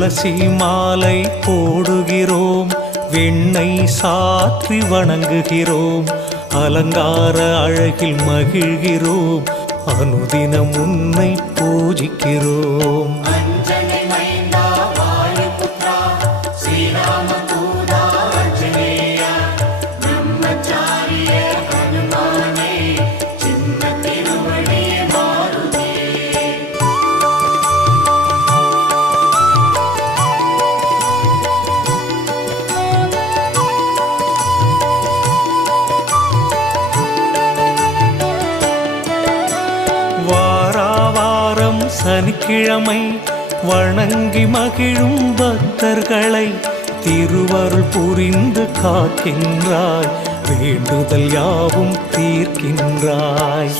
துளசி மாலை போடுகிறோம், வெண்ணெய் சாற்றி வணங்குகிறோம், அலங்கார அழகில் மகிழ்கிறோம், அனுதினம் உன்னை பூஜிக்கிறோம். வாராவாரம் சனிக்கிழமை வணங்கி மகிழும் பக்தர்களை திருவருள் புரிந்து காக்கின்றாய், வேண்டுதல் யாவும் தீர்க்கின்றாய்.